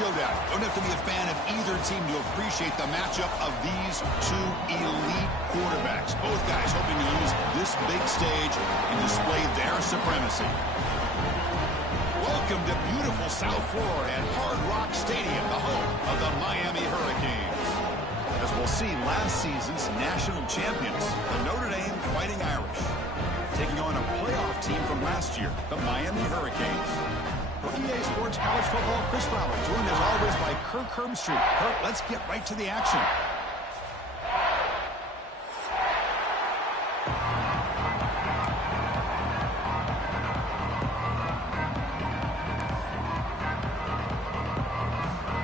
showdown. Don't have to be a fan of either team to appreciate the matchup of these two elite quarterbacks. Both guys hoping to use this big stage and display their supremacy. Welcome to beautiful South Florida at Hard Rock Stadium, the home of the Miami Hurricanes. As we'll see, last season's national champions, the Notre Dame Fighting Irish, taking on a playoff team from last year, the Miami Hurricanes. For EA Sports College Football, Chris Fowler, joined as always by Kirk Herbstreit. Kirk, let's get right to the action.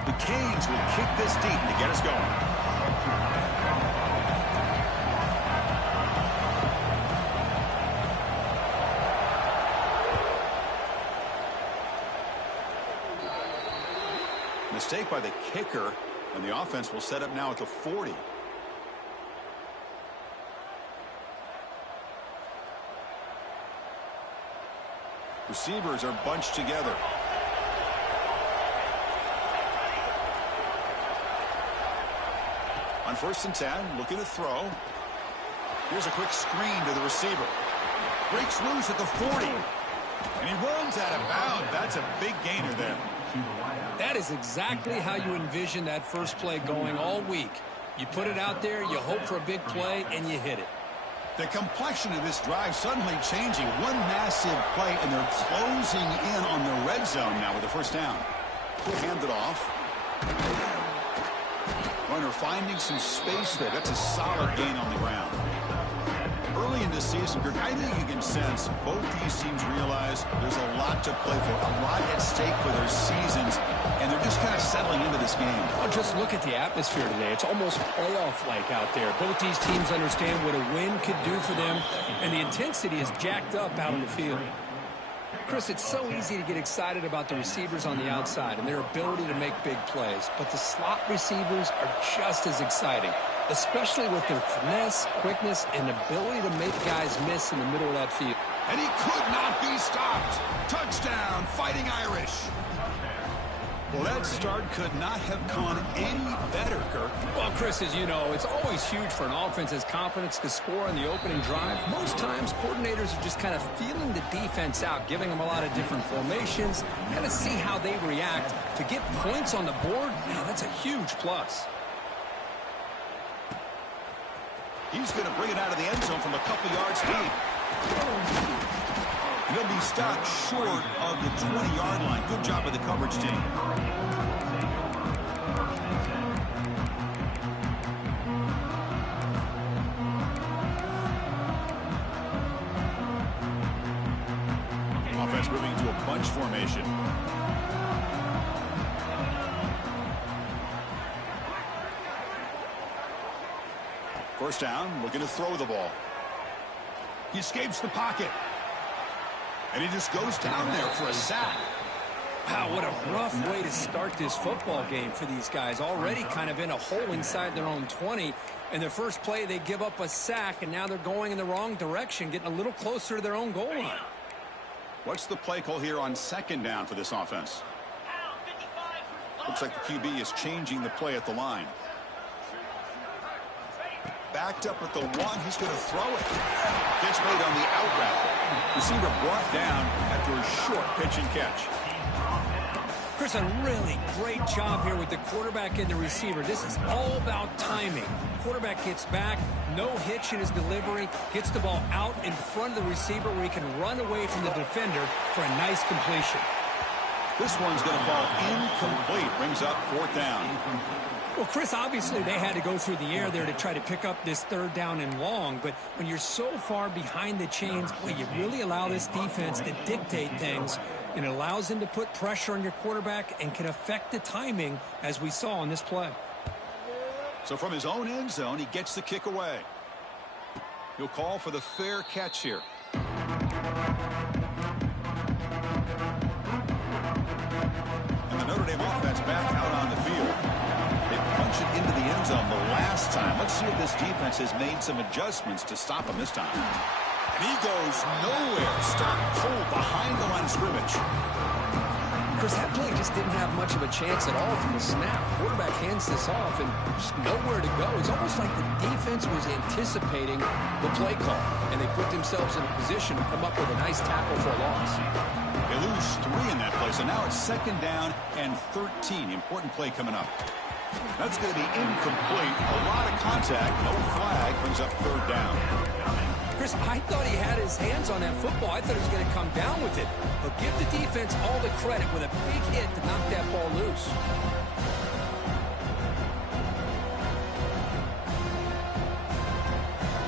The Canes will kick this deep to get us going. Mistake by the kicker, and the offense will set up now at the 40. Receivers are bunched together. On 1st and 10, looking to throw. Here's a quick screen to the receiver. Breaks loose at the 40. And he runs out of bounds. That's a big gainer there. That is exactly how you envision that first play going all week. You put it out there, you hope for a big play, and you hit it. The complexion of this drive suddenly changing. One massive play, and they're closing in on the red zone now with the first down. Hand it off. Runner finding some space there. That's a solid gain on the ground. Early in this season, Kirk, I think you can sense both these teams realize there's a lot to play for, a lot at stake for their seasons, and they're just kind of settling into this game. Well, just look at the atmosphere today. It's almost playoff-like out there. Both these teams understand what a win could do for them, and the intensity is jacked up out on the field. Chris, it's so easy to get excited about the receivers on the outside and their ability to make big plays, but the slot receivers are just as exciting, especially with their finesse, quickness, and ability to make guys miss in the middle of that field. And he could not be stopped. Touchdown, Fighting Irish. Well, that start could not have gone any better, Kirk. Well, Chris, as you know, it's always huge for an offense's confidence to score on the opening drive. Most times, coordinators are just kind of feeling the defense out, giving them a lot of different formations, kind of see how they react. To get points on the board, man, that's a huge plus. He's going to bring it out of the end zone from a couple yards deep. He'll be stopped short of the 20-yard line. Good job by the coverage team. Offense moving into a bunch formation. First down, looking to throw the ball. He escapes the pocket. And he just goes down there for a sack. Wow, what a rough way to start this football game for these guys. Already kind of in a hole inside their own 20. In their first play, they give up a sack, and now they're going in the wrong direction, getting a little closer to their own goal line. What's the play call here on 2nd down for this offense? Looks like the QB is changing the play at the line. Backed up at the 1. He's going to throw it. Gets made on the out route. Receiver brought down after a short pitch and catch. Chris, a really great job here with the quarterback and the receiver. This is all about timing. Quarterback gets back, no hitch in his delivery, gets the ball out in front of the receiver where he can run away from the defender for a nice completion. This one's going to fall incomplete. Brings up 4th down. Well, Chris, obviously they had to go through the air there to try to pick up this 3rd down and long, but when you're so far behind the chains, boy, you really allow this defense to dictate things, and it allows them to put pressure on your quarterback and can affect the timing, as we saw on this play. So from his own end zone, he gets the kick away. He'll call for the fair catch here. And the Notre Dame offense back out on the field. They punch it into the end zone the last time. Let's see if this defense has made some adjustments to stop him this time. And he goes nowhere. Stopped cold behind the line of scrimmage. Chris, that play just didn't have much of a chance at all from the snap. Quarterback hands this off and just nowhere to go. It's almost like the defense was anticipating the play call, and they put themselves in a position to come up with a nice tackle for a loss. They lose 3 in that play, so now it's 2nd down and 13. Important play coming up. That's going to be incomplete. A lot of contact. No flag. Brings up 3rd down. Chris, I thought he had his hands on that football. I thought he was going to come down with it. But give the defense all the credit with a big hit to knock that ball loose.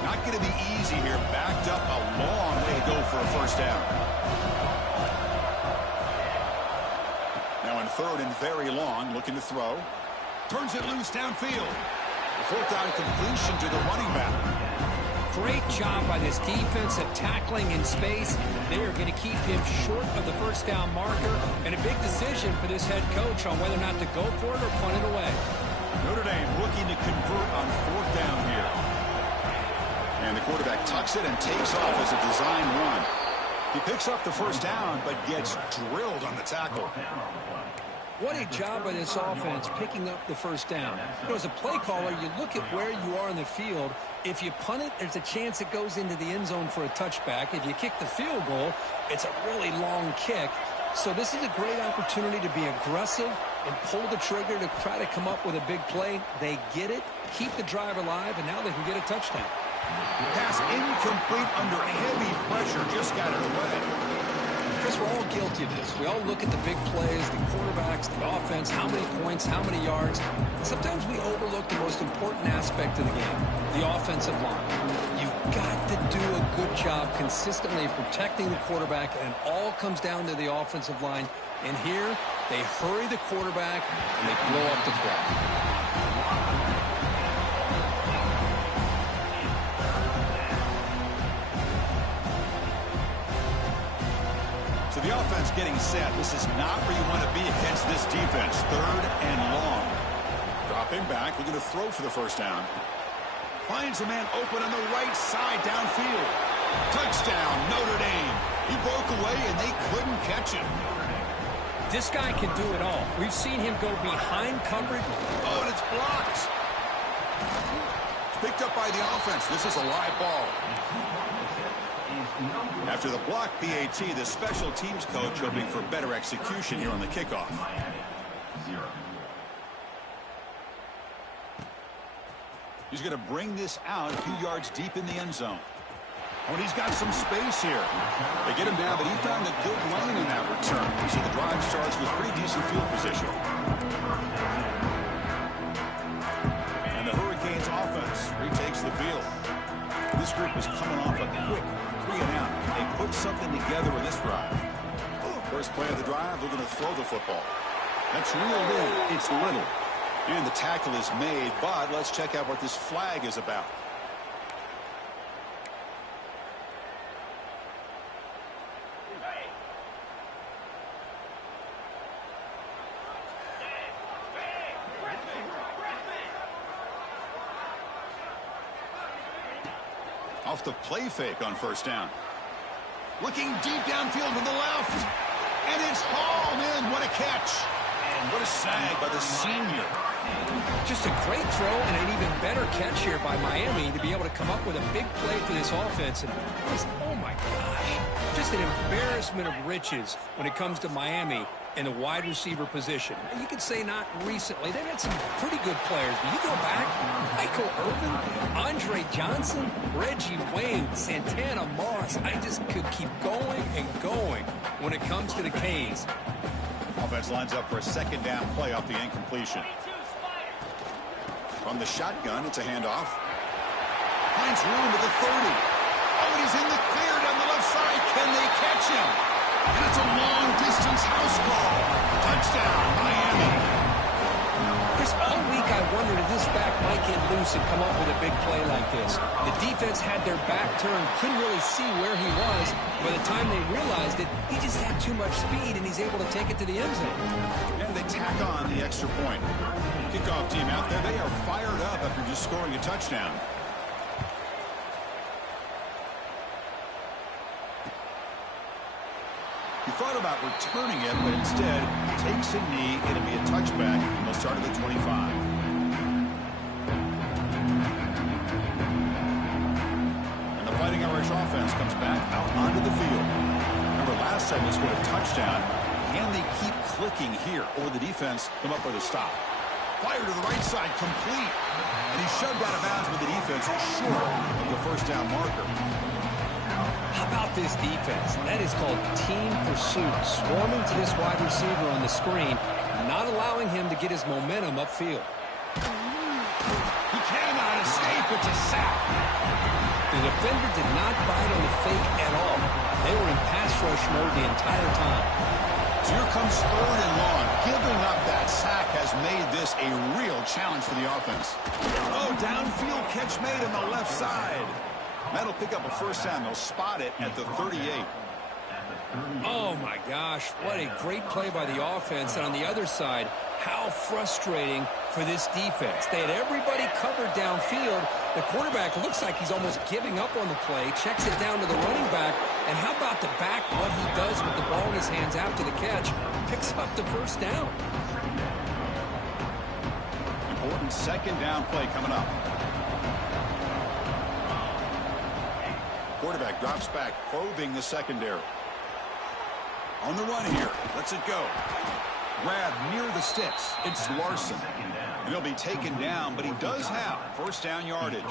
Not going to be easy here. Backed up a long way to go for a 1st down. Now in 3rd and very long, looking to throw. Turns it loose downfield. 4th down completion to the running back. Great job by this defense of tackling in space. They are going to keep him short of the 1st down marker, and a big decision for this head coach on whether or not to go for it or punt it away. Notre Dame looking to convert on 4th down here. And the quarterback tucks it and takes off as a design run. He picks up the 1st down, but gets drilled on the tackle. What a job by this offense picking up the 1st down. You know, as a play caller, you look at where you are in the field. If you punt it, there's a chance it goes into the end zone for a touchback. If you kick the field goal, it's a really long kick. So this is a great opportunity to be aggressive and pull the trigger to try to come up with a big play. They get it, keep the drive alive, and now they can get a touchdown. Pass incomplete under heavy pressure. Just got it away. Chris, we're all guilty of this. We all look at the big plays, the quarterbacks, the offense, how many points, how many yards. Sometimes we overlook the most important aspect of the game, the offensive line. You've got to do a good job consistently protecting the quarterback, and it all comes down to the offensive line. And here, they hurry the quarterback, and they blow up the play. So the offense getting set. This is not where you want to be against this defense. 3rd and long. Dropping back. We're going to throw for the 1st down. Finds a man open on the right side downfield. Touchdown, Notre Dame. He broke away, and they couldn't catch him. This guy can do it all. We've seen him go behind coverage. Oh, and it's blocked. Picked up by the offense. This is a live ball. After the block PAT, the special teams coach hoping for better execution here on the kickoff. He's going to bring this out a few yards deep in the end zone. Oh, and he's got some space here. They get him down, but he found a good lane in that return. So the drive starts with pretty decent field position. And the Hurricanes offense retakes the field. This group is coming off a quick 3-and-out. They put something together with this drive. First play of the drive, they're going to throw the football. That's reeled in. It's Little. And the tackle is made, but let's check out what this flag is about. Off the play fake on 1st down. Looking deep downfield to the left. And it's hauled in. What a catch. And what a sag by the senior. Just a great throw and an even better catch here by Miami to be able to come up with a big play for this offense. And oh my gosh, just an embarrassment of riches when it comes to Miami in the wide receiver position. You could say not recently. They've had some pretty good players. But you go back, Michael Irvin, Andre Johnson, Reggie Wayne, Santana Moss. I just could keep going and going when it comes to the Canes. Offense lines up for a 2nd down play off the incompletion. From the shotgun, it's a handoff. Finds room at the 30. Oh, and he's in the clear down the left side. Can they catch him? And it's a long-distance house call. Touchdown, Miami. Chris, all week I wondered if this back might get loose and come up with a big play like this. The defense had their back turned, couldn't really see where he was. By the time they realized it, he just had too much speed, and he's able to take it to the end zone. And they tack on the extra point. Kickoff team out there, they are fired up after just scoring a touchdown. thought about returning it, but instead takes a knee. It'll be a touchback, and they'll start at the 25. And the Fighting Irish offense comes back out onto the field. Remember, last time they scored a touchdown. Can they keep clicking here, or the defense come up with a stop? Fire to the right side, complete. And he's shoved out of bounds with the defense short of the first down marker. How about this defense? That is called team pursuit. Swarming to this wide receiver on the screen, not allowing him to get his momentum upfield. He cannot escape. It's a sack. The defender did not bite on the fake at all. They were in pass rush mode the entire time. So here comes 3rd and long. Giving up that sack has made this a real challenge for the offense. Oh, downfield catch made on the left side. That'll pick up a first down. They'll spot it at the 38. Oh, my gosh. What a great play by the offense. And on the other side, how frustrating for this defense. They had everybody covered downfield. The quarterback looks like he's almost giving up on the play. Checks it down to the running back. And how about the back, what he does with the ball in his hands after the catch? Picks up the first down. Important second down play coming up. Quarterback drops back, probing the secondary. On the run here. Lets it go. Grab near the sticks. It's Larson. And he'll be taken down, but he does have first down yardage.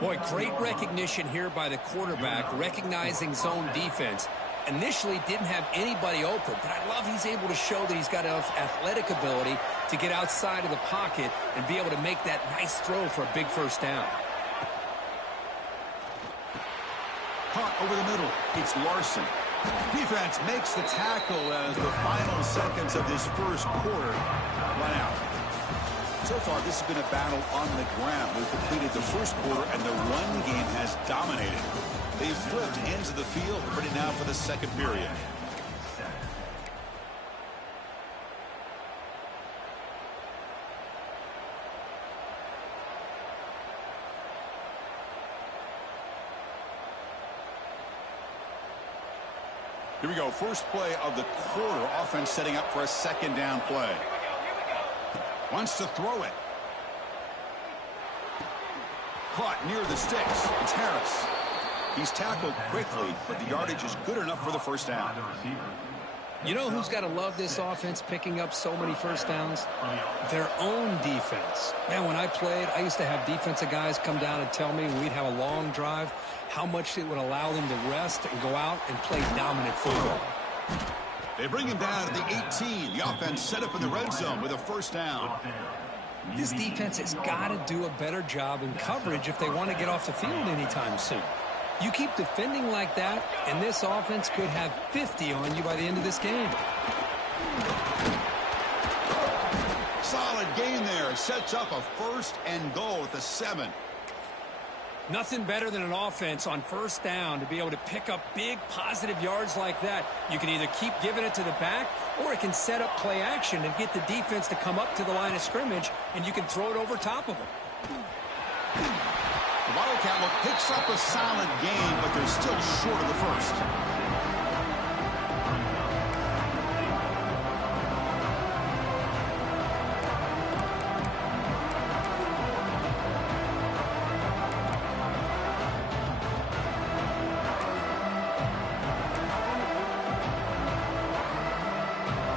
Boy, great recognition here by the quarterback, recognizing zone defense. Initially didn't have anybody open, but I love he's able to show that he's got enough athletic ability to get outside of the pocket and be able to make that nice throw for a big first down. Caught over the middle. It's Larson. Defense makes the tackle as the final seconds of this first quarter run out. So far, this has been a battle on the ground. We've completed the first quarter, and the run game has dominated. They've flipped ends of the field, ready now for the second period. Here we go. First play of the quarter. Offense setting up for a second down play. Wants to throw it. Caught near the sticks. It's Harris. He's tackled quickly, but the yardage is good enough for the first down. You know who's got to love this offense picking up so many first downs? Their own defense. Man, when I played, I used to have defensive guys come down and tell me when we'd have a long drive how much it would allow them to rest and go out and play dominant football. They bring him down to the 18. The offense set up in the red zone with a first down. This defense has got to do a better job in coverage if they want to get off the field anytime soon. You keep defending like that, and this offense could have 50 on you by the end of this game. Solid gain there. Sets up a first and goal at the 7. Nothing better than an offense on first down to be able to pick up big positive yards like that. You can either keep giving it to the back, or it can set up play action and get the defense to come up to the line of scrimmage, and you can throw it over top of them. The Wildcat look picks up a solid gain, but they're still short of the first.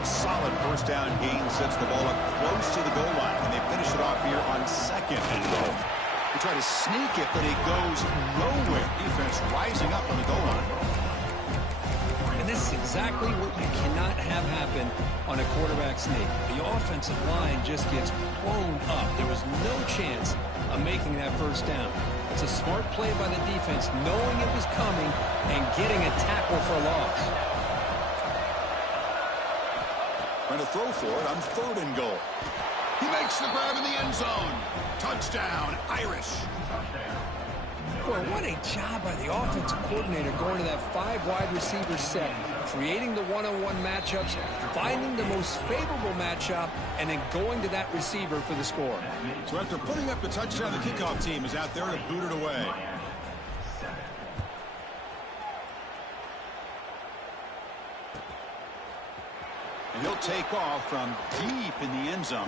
Solid first down gain sets the ball up close to the goal line, and they finish it off here on second and goal. They try to sneak it, but it goes nowhere. Defense rising up on the goal line. And this is exactly what you cannot have happen on a quarterback sneak. The offensive line just gets blown up. There was no chance of making that first down. It's a smart play by the defense, knowing it was coming and getting a tackle for a loss. Trying to throw for it on 3rd and goal. He makes the grab in the end zone. Touchdown, Irish. Boy, what a job by the offensive coordinator going to that 5 wide receiver set, creating the one-on-one matchups, finding the most favorable matchup, and then going to that receiver for the score. So after putting up the touchdown, the kickoff team is out there to boot it away. He'll take off from deep in the end zone.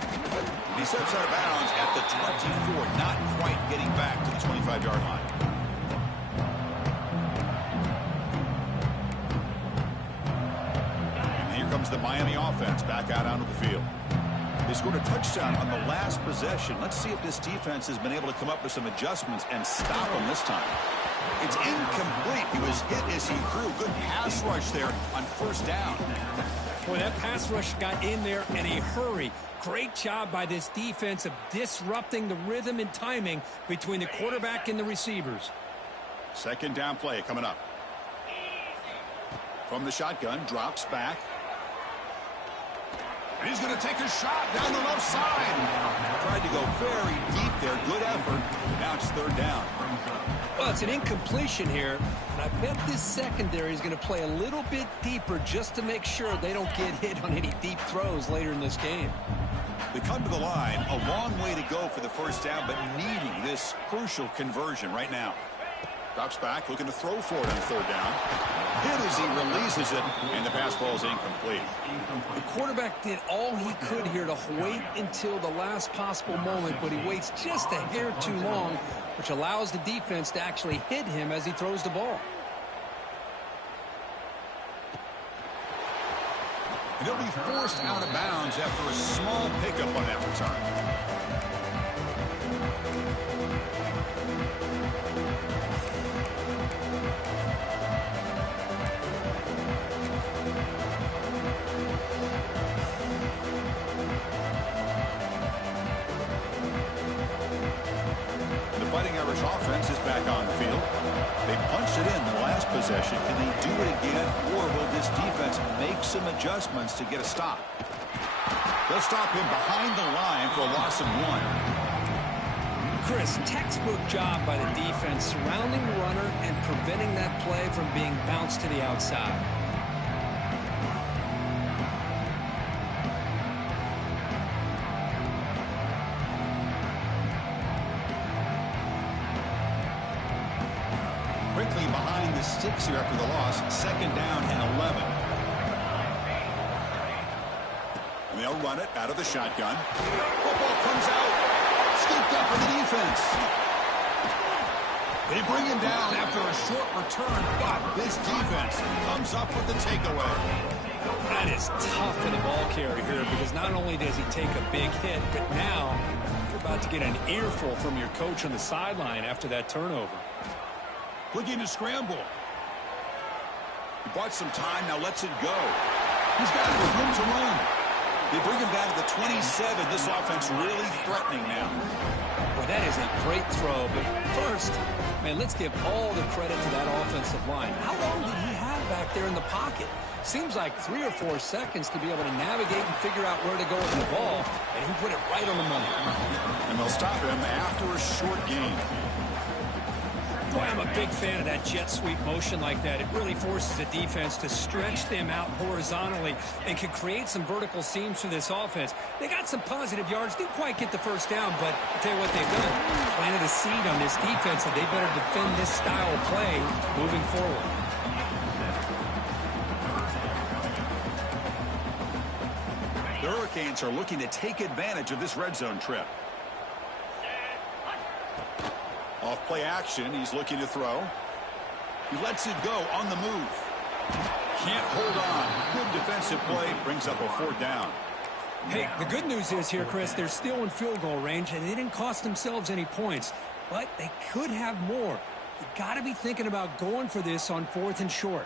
He steps out of bounds at the 24, not quite getting back to the 25-yard line. And here comes the Miami offense back out onto the field. They scored a touchdown on the last possession. Let's see if this defense has been able to come up with some adjustments and stop them this time. It's incomplete. He was hit as he threw. Good pass rush there on first down. Boy, that pass rush got in there in a hurry. Great job by this defense of disrupting the rhythm and timing between the quarterback and the receivers. Second down play coming up. From the shotgun, drops back. And he's going to take a shot down the left side. Tried to go very deep there. Good effort. Now it's third down. Well, it's an incompletion here, and I bet this secondary is going to play a little bit deeper just to make sure they don't get hit on any deep throws later in this game. They come to the line, a long way to go for the first down, but needing this crucial conversion right now. Drops back, looking to throw for it on third down. Hit as he releases it, and the pass falls incomplete. The quarterback did all he could here to wait until the last possible moment, but he waits just a hair too long, which allows the defense to actually hit him as he throws the ball. And he'll be forced out of bounds after a small pickup on that return. Fighting Irish offense is back on the field. They punched it in the last possession. Can they do it again, or will this defense make some adjustments to get a stop? They'll stop him behind the line for a loss of 1. Chris, textbook job by the defense surrounding the runner and preventing that play from being bounced to the outside. Quickly behind the sticks here after the loss. Second down and 11. And they'll run it out of the shotgun. Football comes out. Scooped up for the defense. They bring him down after a short return, but this defense comes up with the takeaway. That is tough for the ball carrier here because not only does he take a big hit, but now you're about to get an earful from your coach on the sideline after that turnover. Looking to scramble. He bought some time, now lets it go. He's got room to run. They bring him down to the 27. This offense really threatening now. Well, that is a great throw, but first, man, let's give all the credit to that offensive line. How long did he have back there in the pocket? Seems like 3 or 4 seconds to be able to navigate and figure out where to go with the ball, and he put it right on the money. And they'll stop him after a short gain. Boy, I'm a big fan of that jet sweep motion like that. It really forces the defense to stretch them out horizontally and can create some vertical seams for this offense. They got some positive yards. Didn't quite get the first down, but I'll tell you what they've done. Planted a seed on this defense that they better defend this style of play moving forward. The Hurricanes are looking to take advantage of this red zone trip. Off play action, he's looking to throw. He lets it go on the move. Can't hold on. Good defensive play, brings up a fourth down. Hey, the good news is here, Chris, they're still in field goal range, and they didn't cost themselves any points. But they could have more. You got to be thinking about going for this on 4th and short.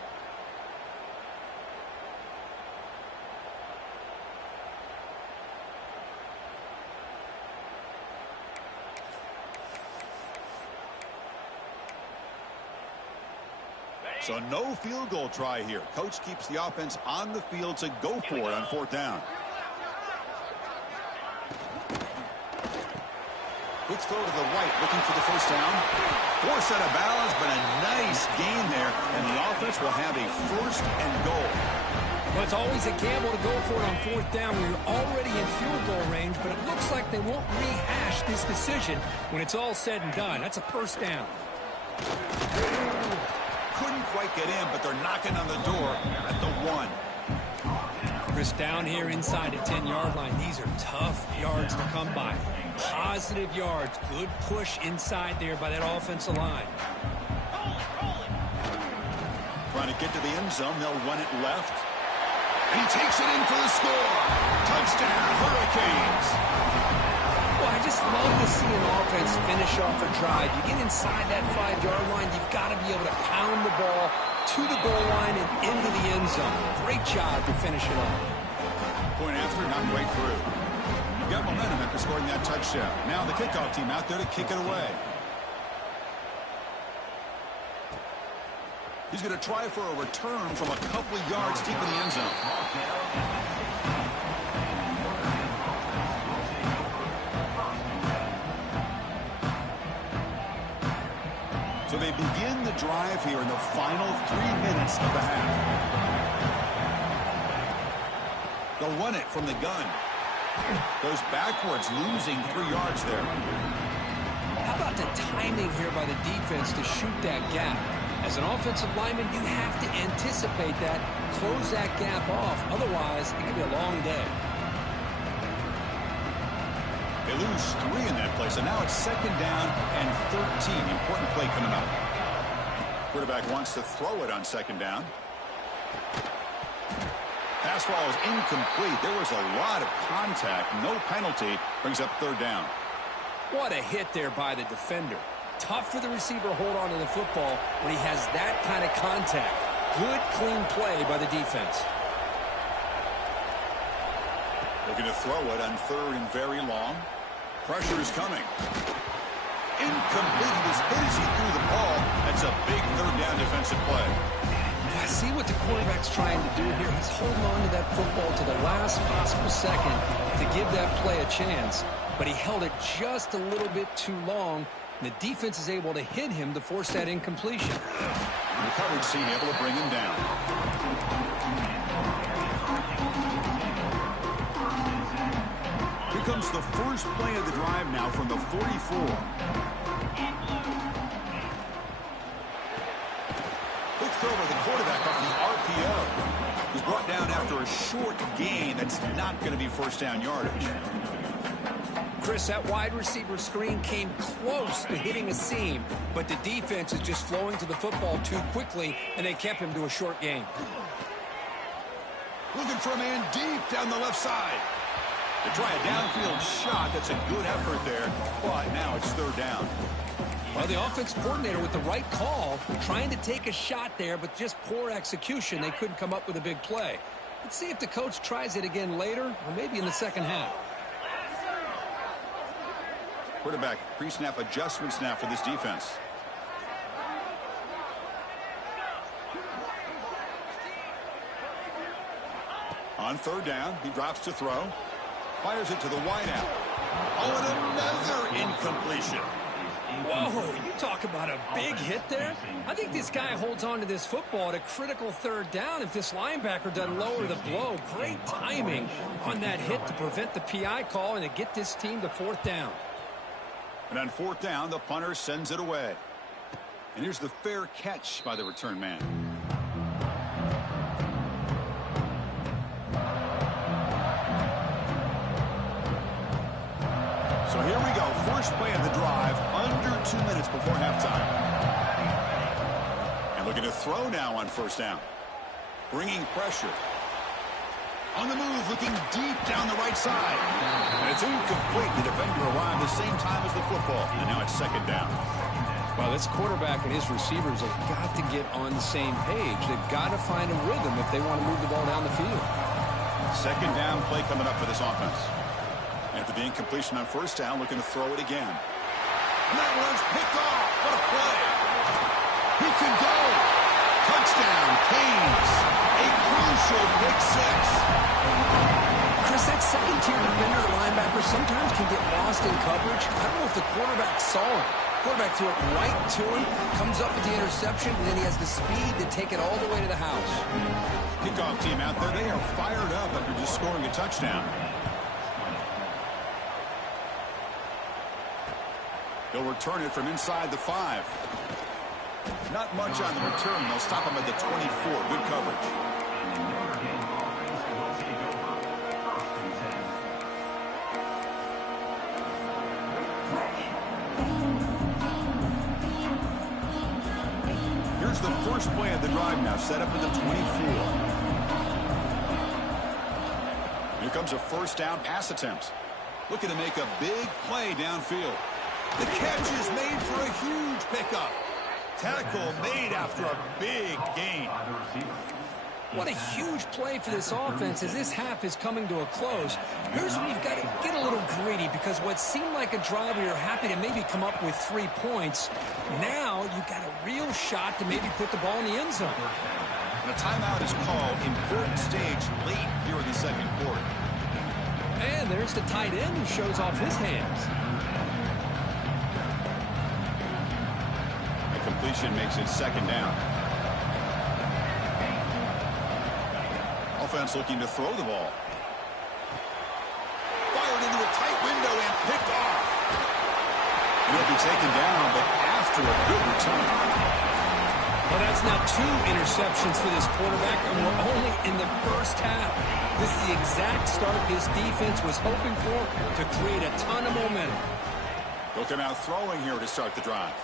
So no field goal try here. Coach keeps the offense on the field to go for it on 4th down. Quick throw to the right, looking for the first down. Forced out of balance, but a nice gain there, and the offense will have a 1st and goal. Well, it's always a gamble to go for it on 4th down when you're already in field goal range, but it looks like they won't rehash this decision when it's all said and done. That's a first down. Couldn't quite get in, but they're knocking on the door at the 1. Chris, down here inside the 10-yard line, these are tough yards to come by. Positive yards. Good push inside there by that offensive line. Trying to get to the end zone. They'll run it left. And he takes it in for the score. Touchdown, Hurricanes. Well, I just love to see an offense finish off a drive. You get inside that 5-yard line, you've got to be able to pound the ball to the goal line and into the end zone. Great job to finish it off. Point after, not quite through. Got momentum after scoring that touchdown. Now the kickoff team out there to kick it away. He's going to try for a return from a couple of yards deep in the end zone. So they begin the drive here in the final 3 minutes of the half. They'll run it from the gun. Goes backwards, losing 3 yards there. How about the timing here by the defense to shoot that gap? As an offensive lineman, you have to anticipate that, close that gap off. Otherwise, it could be a long day. They lose 3 in that play, so now it's 2nd down and 13. Important play coming up. Quarterback wants to throw it on 2nd down. Pass ball is incomplete. There was a lot of contact. No penalty. Brings up 3rd down. What a hit there by the defender. Tough for the receiver to hold on to the football when he has that kind of contact. Good, clean play by the defense. Looking to throw it on 3rd and very long. Pressure is coming. Incomplete. He was hit as he threw the ball. That's a big 3rd down defensive play. I see what the quarterback's trying to do here. He's holding on to that football to the last possible second to give that play a chance. But he held it just a little bit too long. The defense is able to hit him to force that incompletion. The coverage team able to bring him down. Here comes the first play of the drive now from the 44. Quick throw by the quarterback off the RPO. He's brought down after a short gain. That's not going to be 1st down yardage. Chris, that wide receiver screen came close to hitting a seam, but the defense is just flowing to the football too quickly, and they kept him to a short gain. Looking for a man deep down the left side. They try a downfield shot. That's a good effort there, but now it's 3rd down. Well, the offense coordinator with the right call, trying to take a shot there, but just poor execution. They couldn't come up with a big play. Let's see if the coach tries it again later, or maybe in the 2nd half. Quarterback pre-snap adjustments now for this defense. On 3rd down, he drops to throw. Fires it to the wideout. Oh, and another incompletion. Whoa, you talk about a big hit there. I think this guy holds on to this football at a critical 3rd down if this linebacker doesn't lower the blow. Great timing on that hit to prevent the PI call and to get this team to 4th down. And on 4th down, the punter sends it away. And here's the fair catch by the return man. So here we go. First play of the drive, under 2 minutes before halftime. And looking to throw now on 1st down. Bringing pressure. On the move, looking deep down the right side. And it's incomplete. The defender arrived the same time as the football. And now it's 2nd down. Well, this quarterback and his receivers have got to get on the same page. They've got to find a rhythm if they want to move the ball down the field. 2nd down play coming up for this offense. After the incompletion on 1st down, looking to throw it again. And that one's picked off. What a play. He can go. Touchdown, Canes. A crucial pick 6. Chris, that second-tier defender or linebacker sometimes can get lost in coverage. I don't know if the quarterback saw him. Quarterback threw it right to him, comes up with the interception, and then he has the speed to take it all the way to the house. Kickoff team out there, they are fired up after just scoring a touchdown. They'll return it from inside the 5. Not much on the return. They'll stop him at the 24. Good coverage. Here's the first play of the drive now, set up at the 24. Here comes a first down pass attempt. Looking to make a big play downfield. The catch is made for a huge pickup. Tackle made after a big gain. What a huge play for this offense as this half is coming to a close. Here's where you've got to get a little greedy, because what seemed like a drive where you're happy to maybe come up with 3 points, now you've got a real shot to maybe put the ball in the end zone. And a timeout is called. Important stage late here in the second quarter. And there's the tight end who shows off his hands. A completion makes it second down. Offense looking to throw the ball. Fired into a tight window and picked off. He'll be taken down, but after a good return. Well, that's now 2 interceptions for this quarterback, and we're only in the first half. This is the exact start his defense was hoping for to create a ton of momentum. They'll come out throwing here to start the drive.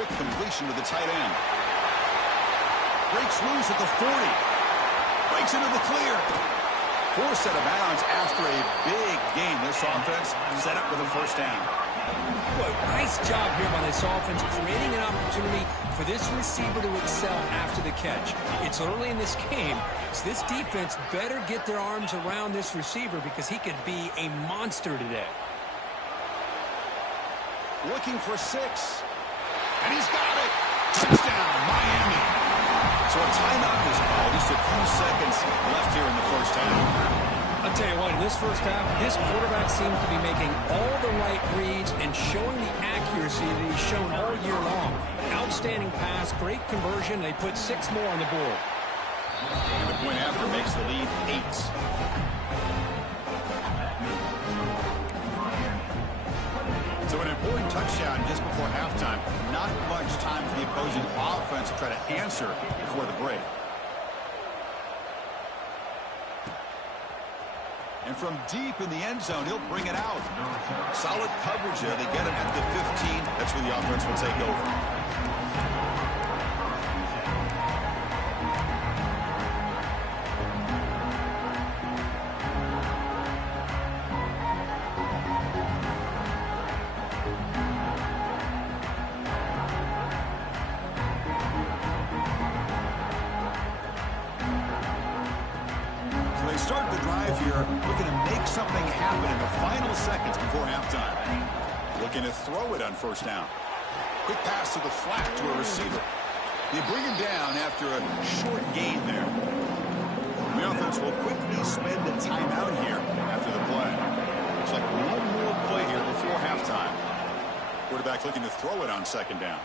Quick completion to the tight end. Breaks loose at the 40. Breaks into the clear. Forced out of bounds after a big gain. This offense set up with a first down. Boy, nice job here by this offense, creating an opportunity for this receiver to excel after the catch. It's early in this game, so this defense better get their arms around this receiver because he could be a monster today. Looking for 6. And he's got it. Touchdown, Miami. So a timeout is called. Just a few seconds left here in the first half. I'll tell you what, in this first half, this quarterback seems to be making all the right reads and showing the accuracy that he's shown all year long. Outstanding pass, great conversion. They put 6 more on the board. And the point after makes the lead 8. So an important touchdown just before halftime. Not much time for the opposing offense to try to answer before the break. And from deep in the end zone, he'll bring it out. Solid coverage there. They get him at the 15. That's where the offense will take over. Start the drive here, looking to make something happen in the final seconds before halftime. Looking to throw it on first down. Quick pass to the flat to a receiver. They bring him down after a short gain there. The offense will quickly spend the timeout here after the play. Looks like one more play here before halftime. Quarterback looking to throw it on second down.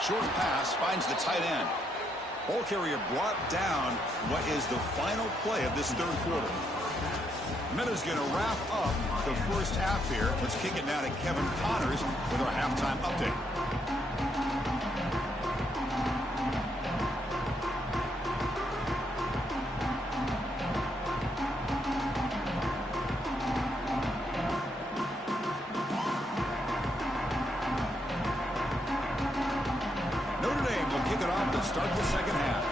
Short pass finds the tight end. Ball carrier brought down what is the final play of this third quarter. Meta's going to wrap up the first half here. Let's kick it now to Kevin Connors with our halftime update. Notre Dame will kick it off to start the second half.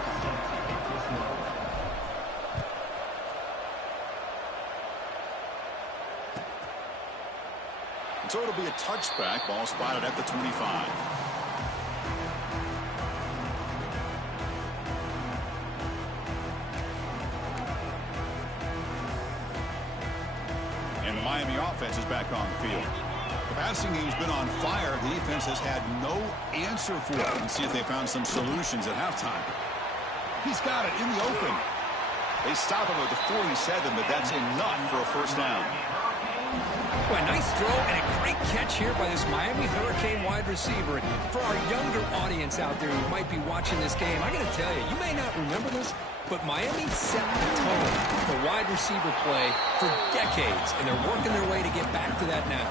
So it'll be a touchback. Ball spotted at the 25. And the Miami offense is back on the field. The passing game's been on fire. The defense has had no answer for it. Let's see if they found some solutions at halftime. He's got it in the open. They stop him at the 47, but that's enough for a first down. Well, a nice throw and a great catch here by this Miami Hurricane wide receiver. For our younger audience out there who might be watching this game, I got to tell you, you may not remember this, but Miami set the tone for wide receiver play for decades, and they're working their way to get back to that now.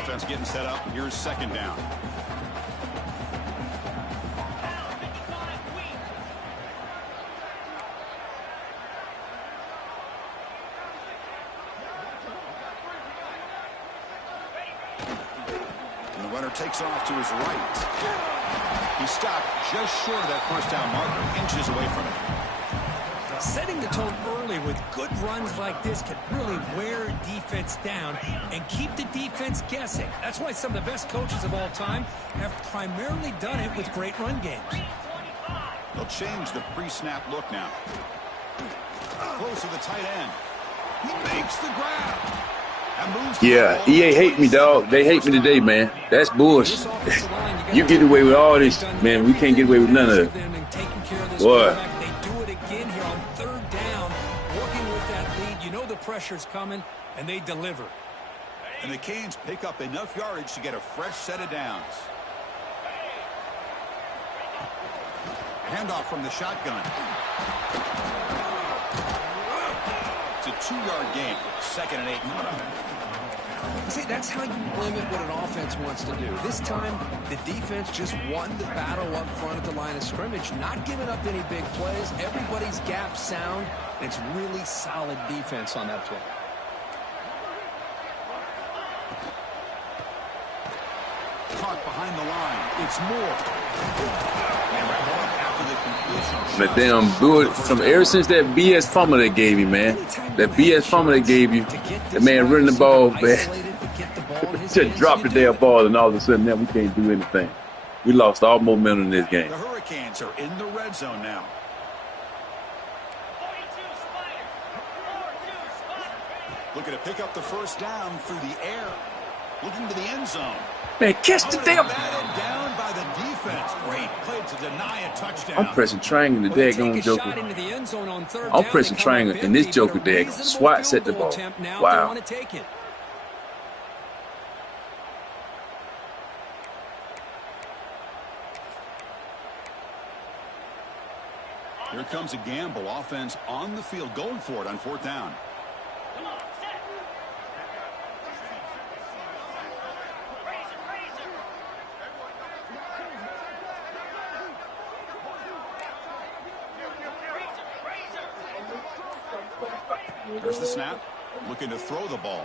Offense getting set up. Here's second down. takes off to his right. He stopped just short of that first down marker, inches away from it. Setting the tone early with good runs like this can really wear defense down and keep the defense guessing. That's why some of the best coaches of all time have primarily done it with great run games. They'll change the pre-snap look now. Close to the tight end. He makes the grab. Yeah, EA hate me, dog. They hate me today, man. That's bullshit. You get away with all this, man. We can't get away with none of it. Boy. Pressure's coming, and they deliver. And the Canes pick up enough yardage to get a fresh set of downs. Handoff from the shotgun. It's a 2-yard gain. 2nd and 8 coming up. See, that's how you limit what an offense wants to do. This time, the defense just won the battle up front at the line of scrimmage, not giving up any big plays. Everybody's gap sound. It's really solid defense on that play. Caught behind the line. It's Moore. And after the completion. But damn, good. Ever since that BS fumble they gave you, man. That BS fumble they gave you. The man running the ball, man. Just dropped the damn ball, and all of a sudden now we can't do anything. We lost all momentum in this game. The Hurricanes are in the red zone now. Looking to pick up the first down through the air. Looking to the end zone. Man, catch the damn. Batted down by the defense. Great play to deny a touchdown. I'm pressing triangle, the daggone joker. I'm pressing triangle, and this joker daggone swats at the ball. Wow. Here comes a gamble. Offense on the field going for it on 4th down. There's the snap. Looking to throw the ball.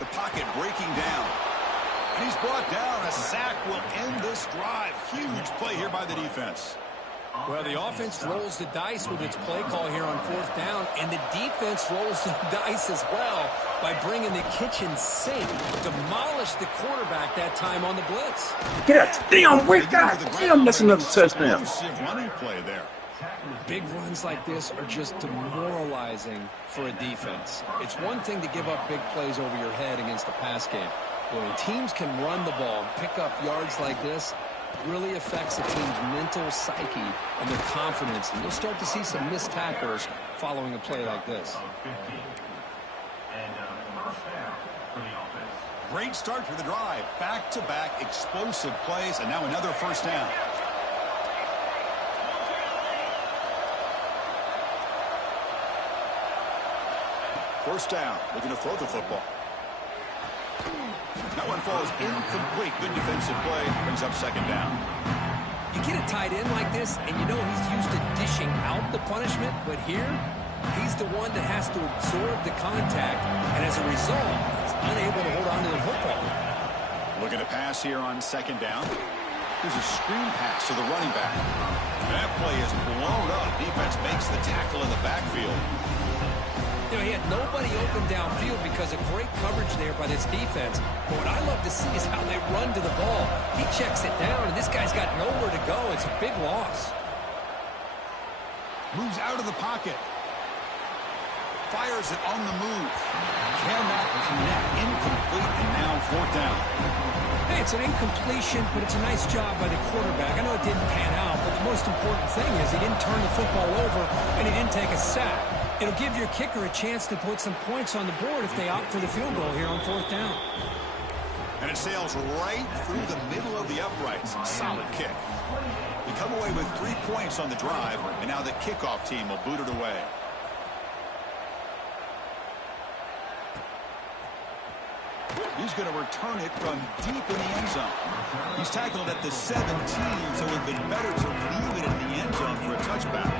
The pocket breaking down. And he's brought down. A sack will end this drive. Huge play here by the defense. Well, the offense rolls the dice with its play call here on 4th down, and the defense rolls the dice as well by bringing the kitchen sink. Demolished the quarterback that time on the blitz. Get damn, wake up. Damn, that's another touchdown. Running play there. Big runs like this are just demoralizing for a defense. It's one thing to give up big plays over your head against a pass game. But when teams can run the ball and pick up yards like this, it really affects the team's mental psyche and their confidence. And you'll start to see some missed tackles following a play like this. Great start to the drive. Back-to-back explosive plays, and now another first down. First down, looking to throw the football. That one falls incomplete. Good defensive play, brings up 2nd down. You get a tight end like this, and you know he's used to dishing out the punishment, but here, he's the one that has to absorb the contact, and as a result, he's unable to hold on to the football. Looking to pass here on 2nd down. There's a screen pass to the running back. That play is blown up. Defense makes the tackle in the backfield. You know, he had nobody open downfield because of great coverage there by this defense. But what I love to see is how they run to the ball. He checks it down, and this guy's got nowhere to go. It's a big loss. Moves out of the pocket. Fires it on the move. Cannot connect. Incomplete, and now 4th down. Hey, it's an incompletion, but it's a nice job by the quarterback. I know it didn't pan out, but the most important thing is he didn't turn the football over, and he didn't take a sack. It'll give your kicker a chance to put some points on the board if they opt for the field goal here on 4th down. And it sails right through the middle of the uprights. Solid kick. We come away with 3 points on the drive, and now the kickoff team will boot it away. He's going to return it from deep in the end zone. He's tackled at the 17, so it would have been better to leave it in the end zone for a touchback.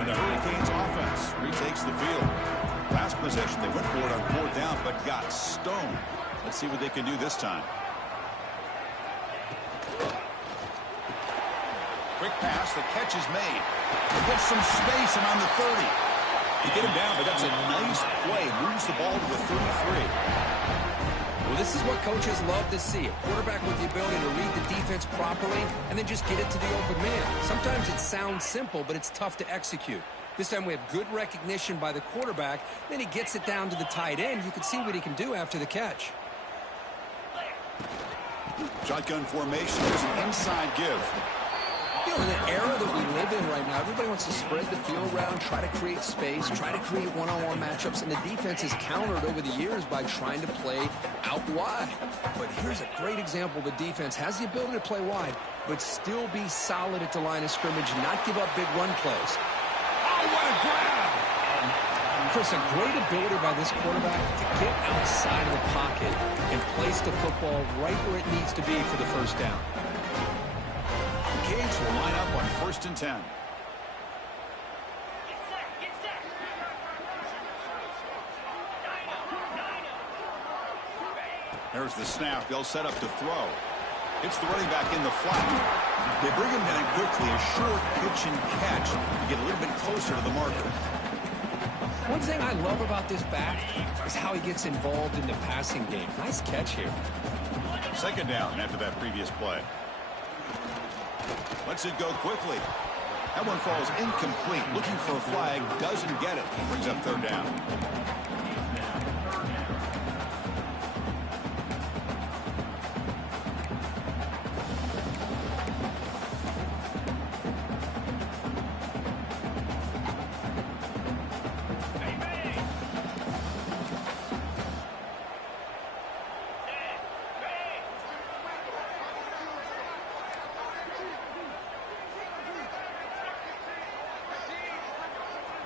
And the Hurricanes offense retakes the field. Last possession, they went for it on 4th down, but got stoned. Let's see what they can do this time. Quick pass. The catch is made. Puts some space around the 30. You get him down, but that's a nice play. Moves the ball to the 33. Well, this is what coaches love to see. A quarterback with the ability to read the defense properly and then just get it to the open man. Sometimes it sounds simple, but it's tough to execute. This time we have good recognition by the quarterback. Then he gets it down to the tight end. You can see what he can do after the catch. Shotgun formation. There's an inside give. You know, in the era that we live in right now, everybody wants to spread the field around, try to create space, try to create one-on-one matchups, and the defense has countered over the years by trying to play out wide. But here's a great example. The defense has the ability to play wide, but still be solid at the line of scrimmage, not give up big run plays. Oh, what a grab! Chris, a great ability by this quarterback to get outside of the pocket and place the football right where it needs to be for the first down. Gage will line up on 1st and 10. There's the snap. They'll set up to throw. It's the running back in the flat. They bring him down quickly. A short pitch and catch to get a little bit closer to the marker. One thing I love about this back is how he gets involved in the passing game. Nice catch here. 2nd down after that previous play. Lets it go quickly. That one falls incomplete. Looking for a flag. Doesn't get it. Brings up 3rd down.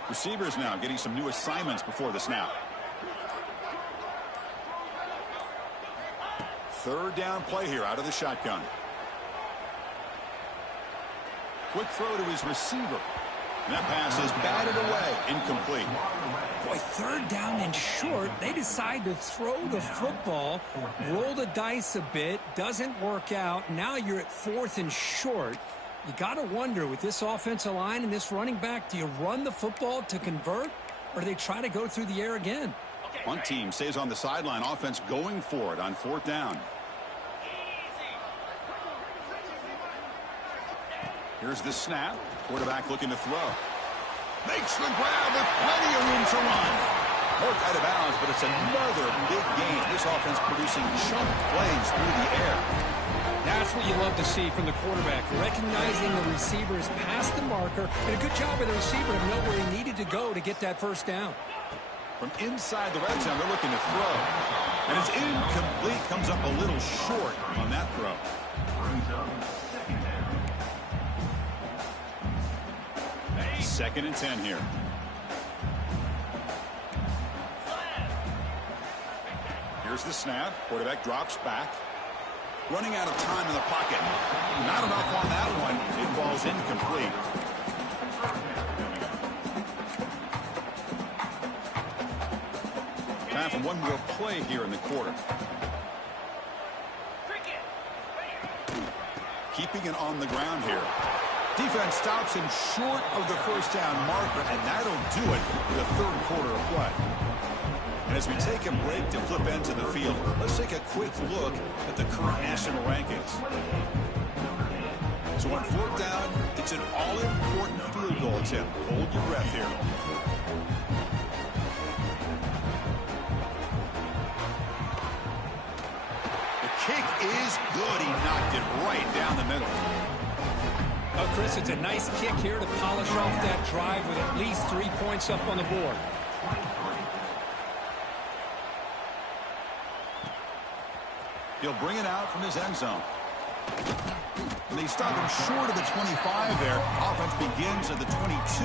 Receivers now getting some new assignments before the snap. 3rd down play here out of the shotgun. Quick throw to his receiver. And that pass is batted away. Incomplete. Boy, 3rd down and short. They decide to throw the football, roll the dice a bit. Doesn't work out. Now you're at 4th and short. You got to wonder, with this offensive line and this running back, do you run the football to convert, or do they try to go through the air again? One team stays on the sideline. Offense going for it on 4th down. Here's the snap. Quarterback looking to throw. Makes the grab with plenty of room to run. Poked out of bounds, but it's another big gain. This offense producing chunk plays through the air. That's what you love to see from the quarterback, recognizing the receiver is past the marker, and a good job by the receiver to know where he needed to go to get that 1st down. From inside the red zone, they're looking to throw. And it's incomplete, comes up a little short on that throw. Second and 10 here. Here's the snap. Quarterback drops back. Running out of time in the pocket. Not enough on that one. It falls incomplete. Time for one more play here in the quarter. Keeping it on the ground here. Defense stops him short of the 1st down marker, and that'll do it for the 3rd quarter of play. And as we take a break to flip into the field, let's take a quick look at the current national rankings. So on 4th down, it's an all-important field goal attempt. Hold your breath here. The kick is good. He knocked it right down the middle. Oh, Chris, it's a nice kick here to polish off that drive with at least 3 points up on the board. He'll bring it out from his end zone. And they stop him short of the 25 there. Offense begins at the 22.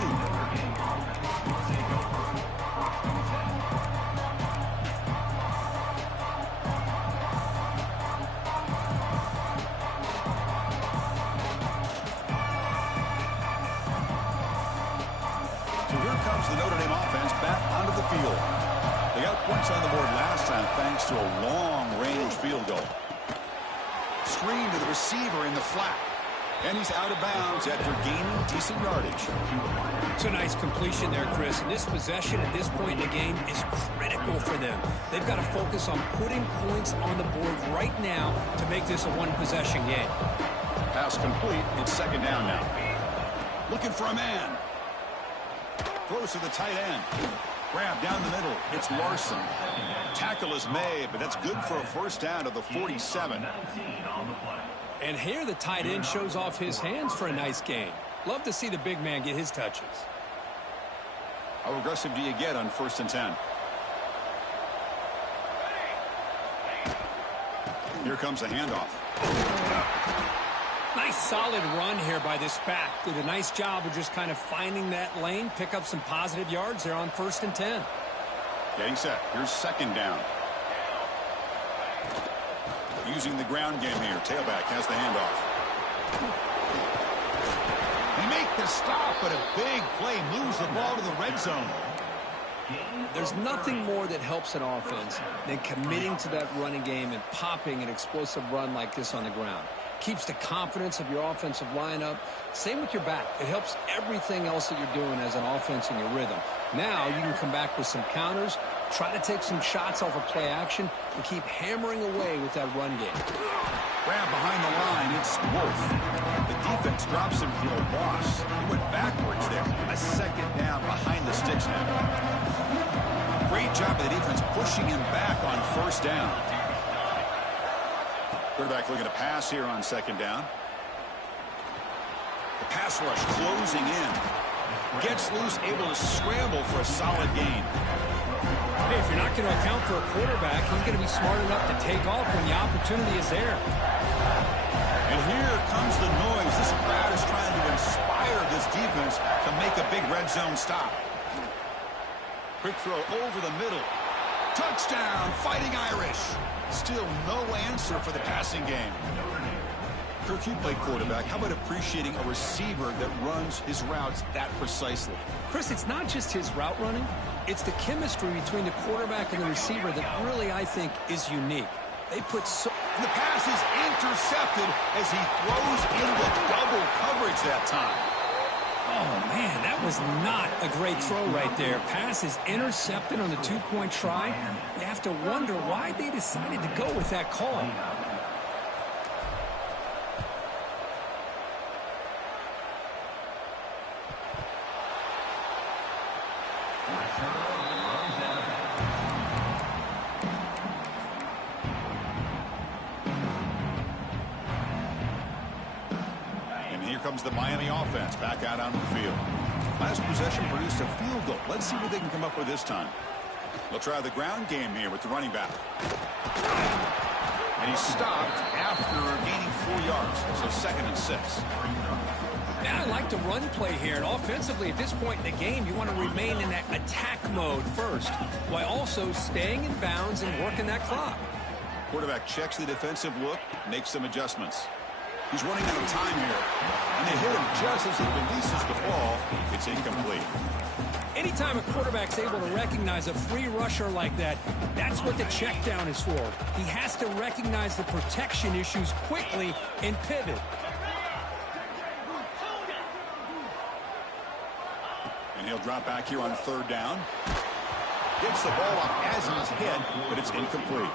So here comes the Notre Dame offense back onto the field. They got points on the board last time thanks to a long long-range field goal. Screen to the receiver in the flat. And he's out of bounds after gaining decent yardage. It's a nice completion there, Chris. And this possession at this point in the game is critical for them. They've got to focus on putting points on the board right now to make this a one-possession game. Pass complete. It's second down now. Looking for a man. Throws to the tight end. Grab down the middle. It's Larson. Tackle is made, but that's good for a first down to the 47. And here the tight end shows off his hands for a nice gain. Love to see the big man get his touches. How aggressive do you get on 1st and 10? Here comes a handoff. Nice solid run here by this back. Did a nice job of just kind of finding that lane, pick up some positive yards there on 1st and 10. Getting set. Here's second down. Using the ground game here. Tailback has the handoff. They make the stop, but a big play moves the ball to the red zone. There's nothing more that helps an offense than committing to that running game and popping an explosive run like this on the ground. Keeps the confidence of your offensive lineup. Same with your back. It helps everything else that you're doing as an offense in your rhythm. Now you can come back with some counters, try to take some shots off of play action, and keep hammering away with that run game. Grab behind the line. It's Wolf. The defense drops him for a loss. He went backwards there. A second down behind the sticks now. Great job of the defense pushing him back on 1st down. Quarterback looking to pass here on 2nd down. The pass rush closing in. Gets loose, able to scramble for a solid gain. Hey, if you're not going to account for a quarterback, he's going to be smart enough to take off when the opportunity is there. And here comes the noise. This crowd is trying to inspire this defense to make a big red zone stop. Quick throw over the middle. Touchdown, Fighting Irish. Still no answer for the passing game. Kirk, you played quarterback. How about appreciating a receiver that runs his routes that precisely? Chris, it's not just his route running. It's the chemistry between the quarterback and the receiver that really, I think, is unique. They put so... And the pass is intercepted as he throws into double coverage that time. Oh, man, that was not a great throw right there. Pass is intercepted on the two-point try. You have to wonder why they decided to go with that call. Comes the Miami offense back out onto the field. Last possession produced a field goal. Let's see what they can come up with this time. They'll try the ground game here with the running back. And he's stopped after gaining 4 yards. So 2nd and 6. Yeah, I like the run play here. And offensively, at this point in the game, you want to remain in that attack mode first, while also staying in bounds and working that clock. Quarterback checks the defensive look, makes some adjustments. He's running out of time here. And they hit him just as he releases the ball. It's incomplete. Anytime a quarterback's able to recognize a free rusher like that, that's what the check down is for. He has to recognize the protection issues quickly and pivot. And he'll drop back here on 3rd down. Gets the ball off as he's hit, but it's incomplete.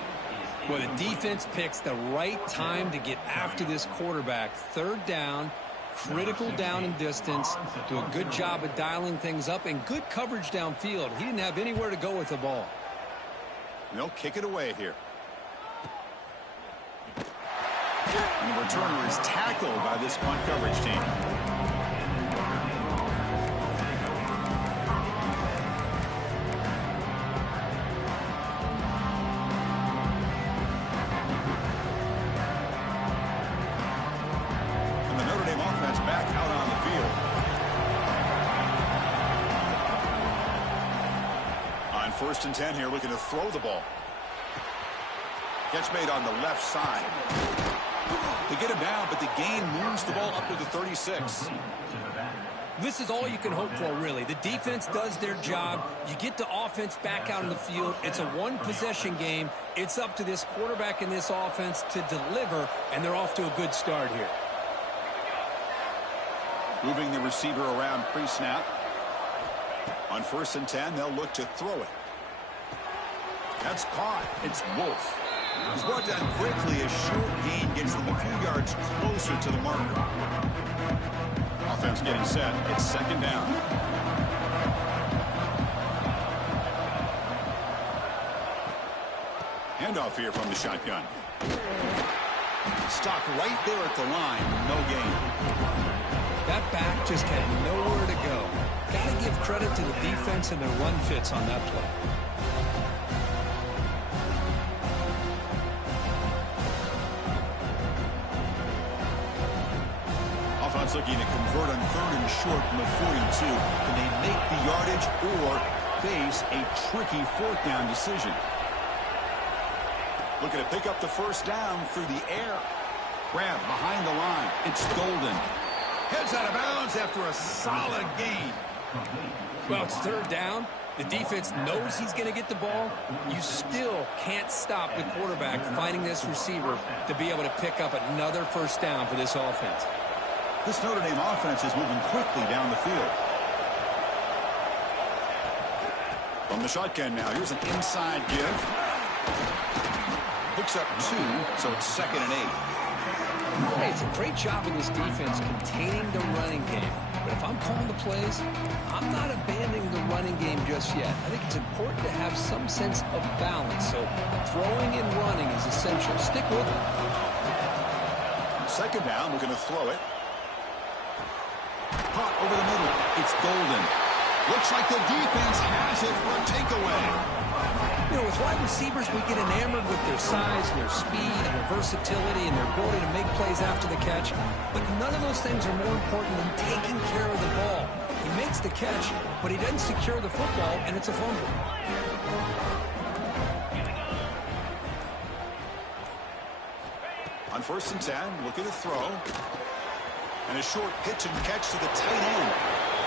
Well, the defense picks the right time to get after this quarterback. 3rd down, critical down and distance. Do a good job of dialing things up and good coverage downfield. He didn't have anywhere to go with the ball. And they'll kick it away here. And the returner is tackled by this punt coverage team. Back out on the field. On 1st and 10 here, looking to throw the ball. Catch made on the left side. They get him down, but the gain moves the ball up to the 36. This is all you can hope for, really. The defense does their job. You get the offense back out on the field. It's a one-possession game. It's up to this quarterback and this offense to deliver, and they're off to a good start here. Moving the receiver around pre-snap. On 1st and 10, they'll look to throw it. That's caught. It's Wolf. He's brought down quickly. A short gain gets them a few yards closer to the marker. Offense getting set. It's 2nd down. Handoff here from the shotgun. Stopped right there at the line. No gain. That back just had nowhere to go. Got to give credit to the defense and their run fits on that play. Offense looking to convert on 3rd and short from the 42. Can they make the yardage or face a tricky 4th down decision? Looking to pick up the 1st down through the air. Grab behind the line. It's Golden. Heads out of bounds after a solid gain. Well, it's 3rd down. The defense knows he's going to get the ball. You still can't stop the quarterback finding this receiver to be able to pick up another 1st down for this offense. This Notre Dame offense is moving quickly down the field. From the shotgun now, here's an inside give. Picks up 2, so it's 2nd and 8. Hey, it's a great job in this defense containing the running game. But if I'm calling the plays, I'm not abandoning the running game just yet. I think it's important to have some sense of balance. So throwing and running is essential. Stick with it. 2nd down, we're going to throw it. Caught over the middle. It's Golden. Looks like the defense has it for a takeaway. You know, with wide receivers, we get enamored with their size and their speed and their versatility and their ability to make plays after the catch. But none of those things are more important than taking care of the ball. He makes the catch, but he doesn't secure the football, and it's a fumble. On 1st and 10, looking to throw. And a short pitch and catch to the tight end.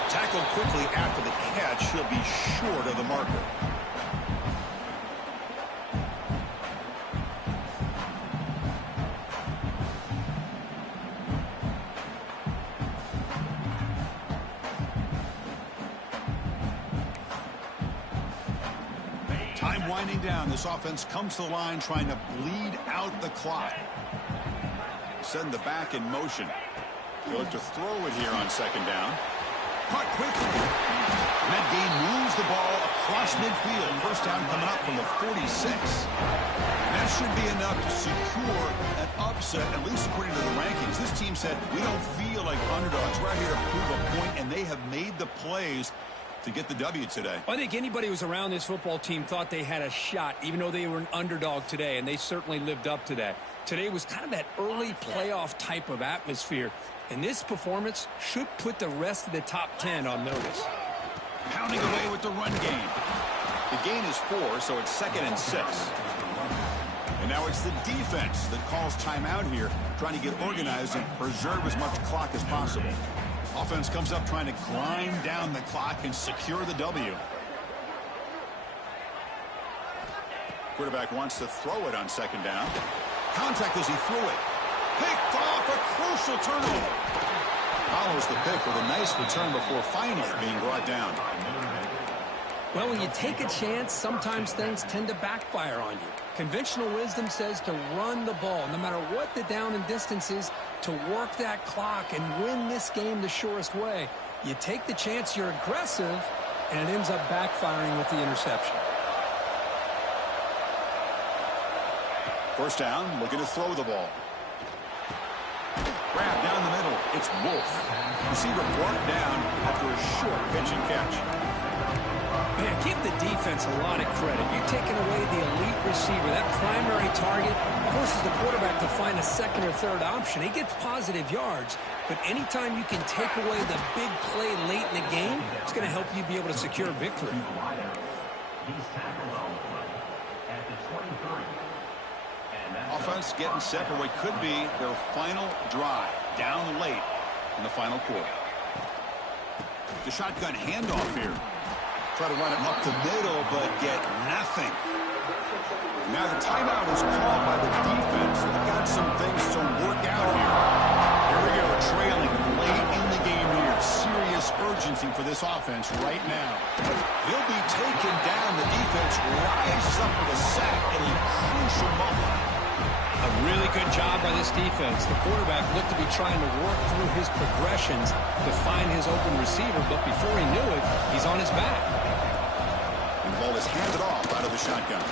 Tackled quickly after the catch. He'll be short of the marker. Time winding down. This offense comes to the line trying to bleed out the clock. Send the back in motion. He'll look to throw it here on 2nd down. Caught quickly. And that game moves the ball across midfield. 1st down coming up from the 46. And that should be enough to secure an upset, at least according to the rankings. This team said, we don't feel like underdogs. We're out here to prove a point, and they have made the plays to get the W today. I think anybody who was around this football team thought they had a shot, even though they were an underdog today, and they certainly lived up to that. Today was kind of that early playoff type of atmosphere, and this performance should put the rest of the top 10 on notice. Pounding away with the run game. The gain is 4, so it's 2nd and 6. And now it's the defense that calls timeout here, trying to get organized and preserve as much clock as possible. Offense comes up trying to grind down the clock and secure the W. Quarterback wants to throw it on 2nd down. Contact as he threw it. Picked off, a crucial turnover. Follows the pick with a nice return before finally being brought down. Well, when you take a chance, sometimes things tend to backfire on you. Conventional wisdom says to run the ball, no matter what the down and distance is, to work that clock and win this game the surest way. You take the chance, you're aggressive, and it ends up backfiring with the interception. 1st down, looking to throw the ball. Grab down the middle. It's Wolf. Receiver brought down after a short pitch and catch. Man, give the defense a lot of credit. You're taking away the elite receiver, that primary target, forces the quarterback to find a 2nd or 3rd option. He gets positive yards, but anytime you can take away the big play late in the game, it's going to help you be able to secure victory. Offense getting set for what could be their final drive down late in the final quarter. The shotgun handoff here. Try to run it up the middle, but get nothing. Now the timeout is called by the defense. They've got some things to work out here. Here we go, trailing late in the game here. Serious urgency for this offense right now. He'll be taken down. The defense rises up with a sack in a crucial moment. A really good job by this defense. The quarterback looked to be trying to work through his progressions to find his open receiver, but before he knew it, he's on his back. And the ball is handed off out of the shotgun.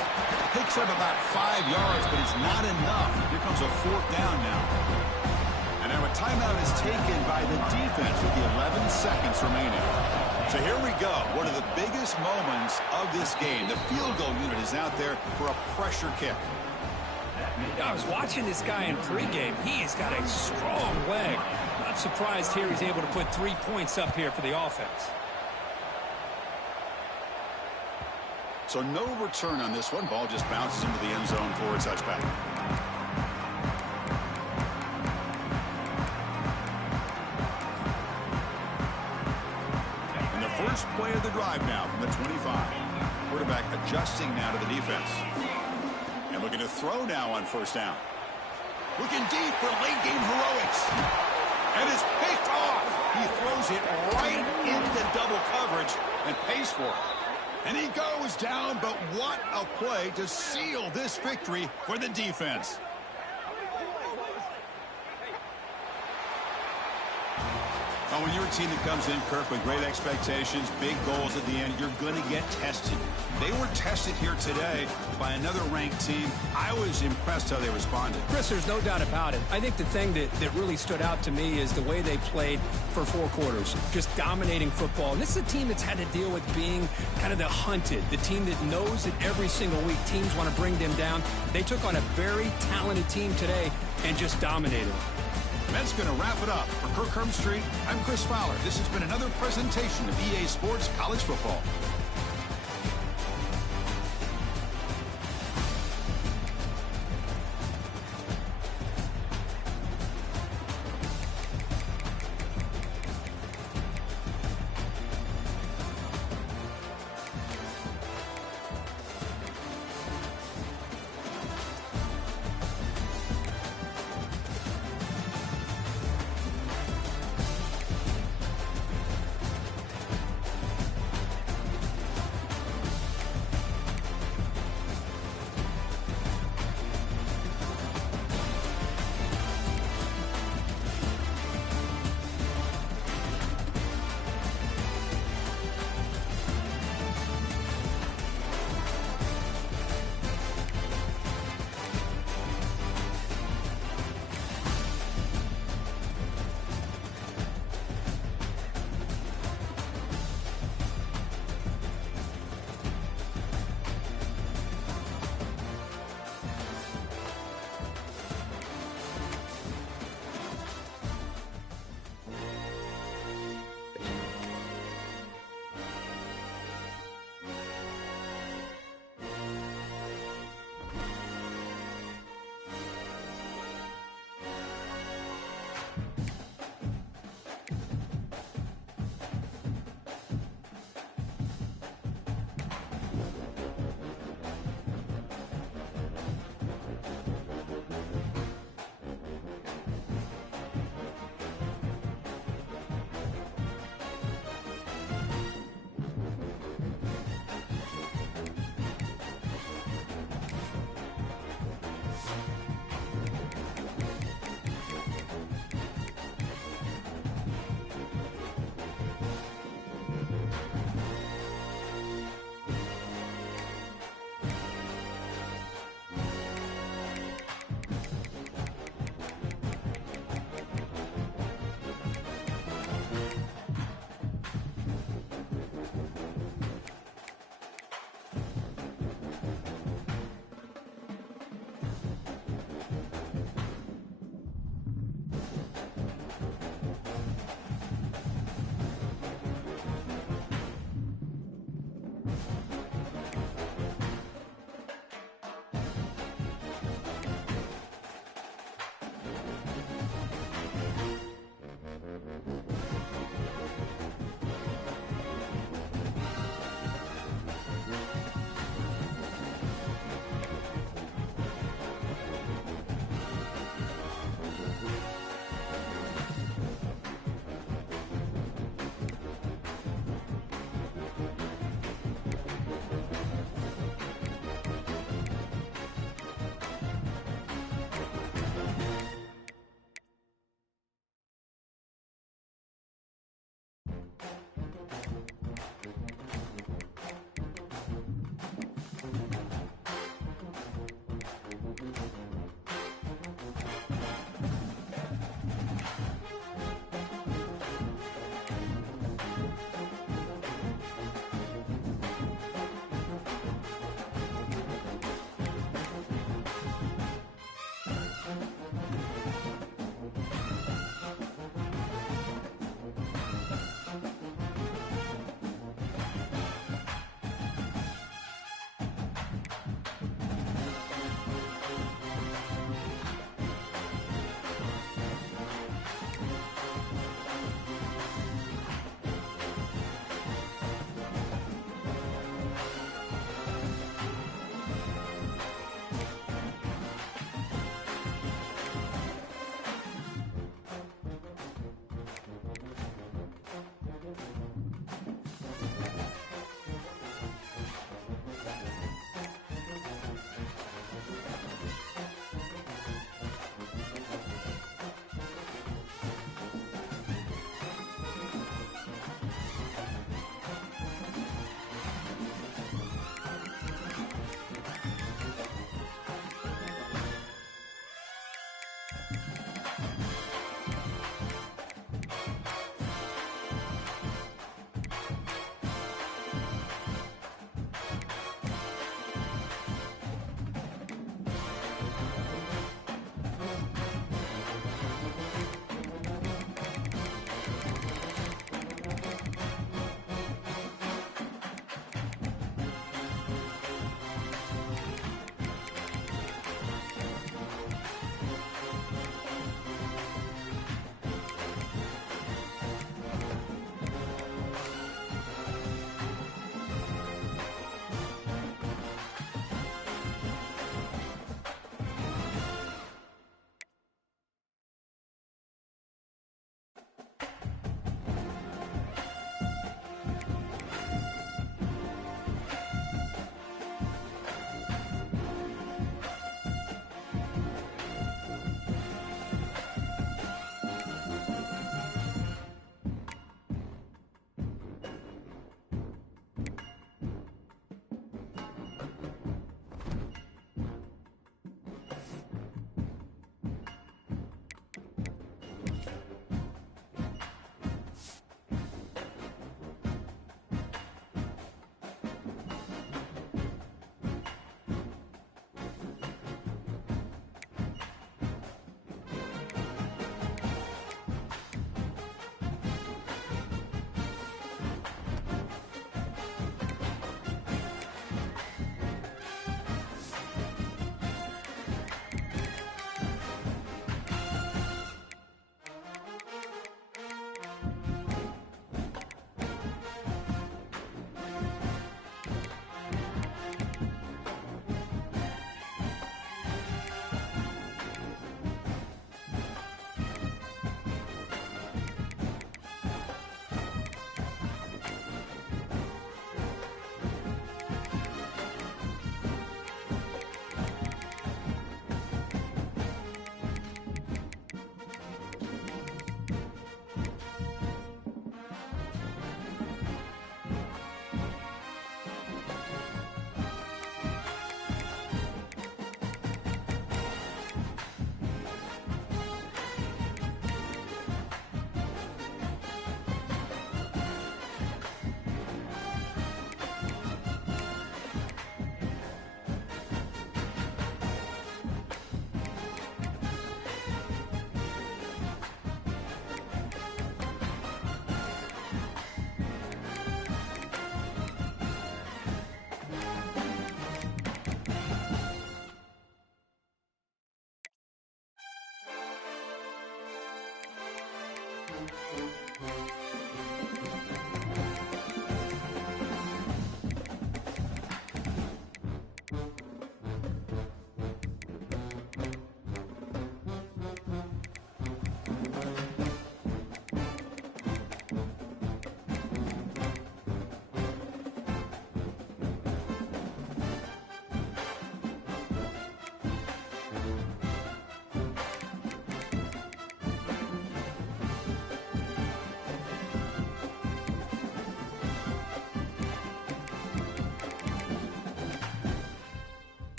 Picks up about 5 yards, but it's not enough. Here comes a 4th down now. And now a timeout is taken by the defense with the 11 seconds remaining. So here we go. One of the biggest moments of this game. The field goal unit is out there for a pressure kick. I was watching this guy in pregame. He has got a strong leg. Not surprised here he's able to put 3 points up here for the offense. So no return on this one. Ball just bounces into the end zone for a touchback. And the first play of the drive now from the 25. Quarterback adjusting now to the defense. And looking to throw now on 1st down. Looking deep for late game heroics. And it's picked off. He throws it right into double coverage and pays for it. And he goes down, but what a play to seal this victory for the defense. Oh, when you're a team that comes in, Kirk, with great expectations, big goals at the end, you're going to get tested. They were tested here today by another ranked team. I was impressed how they responded. Chris, there's no doubt about it. I think the thing that really stood out to me is the way they played for 4 quarters, just dominating football. And this is a team that's had to deal with being kind of the hunted, the team that knows that every single week teams want to bring them down. They took on a very talented team today and just dominated. That's going to wrap it up. For Kirk Herbstreit, I'm Chris Fowler. This has been another presentation of EA Sports College Football.